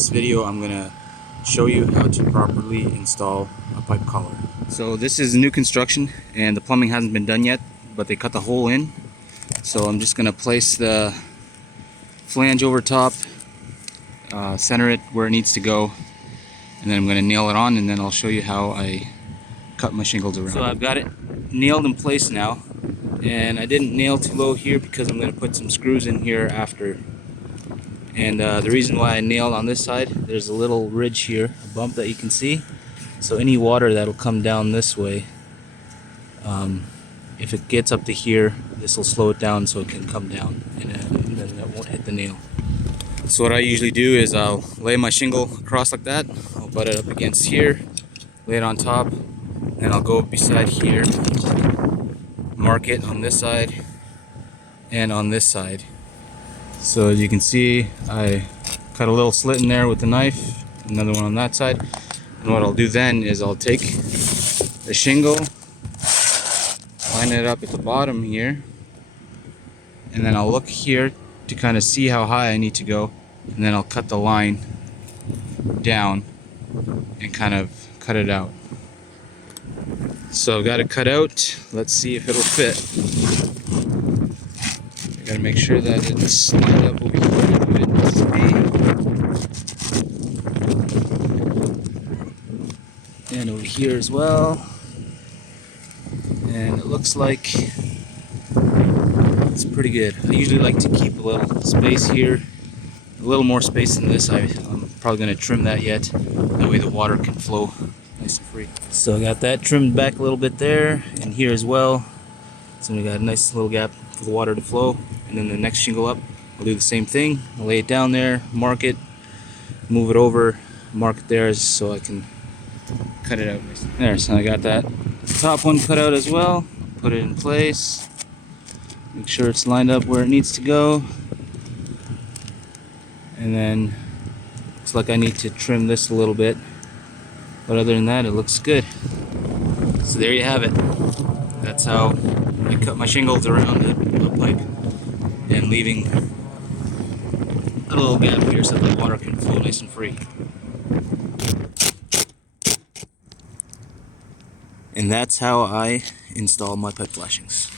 this video I'm gonna show you how to properly install a pipe collar. So this is new construction and the plumbing hasn't been done yet, but they cut the hole in. So I'm just gonna place the flange over top, center it where it needs to go, and then I'm gonna nail it on, and then I'll show you how I cut my shingles around. So I've got it nailed in place now, and I didn't nail too low here because I'm gonna put some screws in here after. And the reason why I nailed on this side, there's a little ridge here, a bump that you can see. So any water that'll come down this way, if it gets up to here, this will slow it down so it can come down, and then it won't hit the nail. So what I usually do is I'll lay my shingle across like that, I'll butt it up against here, lay it on top, and I'll go beside here, mark it on this side and on this side. So as you can see, I cut a little slit in there with the knife, another one on that side. And what I'll do then is I'll take the shingle, line it up at the bottom here, and then I'll look here to kind of see how high I need to go, and then I'll cut the line down and kind of cut it out. So I've got it cut out. Let's see if it'll fit. I gotta make sure that it's lined up over here where it needs to be. And over here as well. And it looks like it's pretty good. I usually like to keep a little space here, a little more space than this. I'm probably going to trim that yet. That way the water can flow nice and free. So I got that trimmed back a little bit there, and here as well. So we got a nice little gap for the water to flow. And then the next shingle up, I'll do the same thing. I'll lay it down there, mark it, move it over, mark it there so I can cut it out. There, so I got that top one cut out as well. Put it in place. Make sure it's lined up where it needs to go. And then looks like I need to trim this a little bit. But other than that, it looks good. So there you have it. That's how I cut my shingles around the pipe, and leaving a little gap here so the water can flow nice and free. And that's how I install my pipe flashings.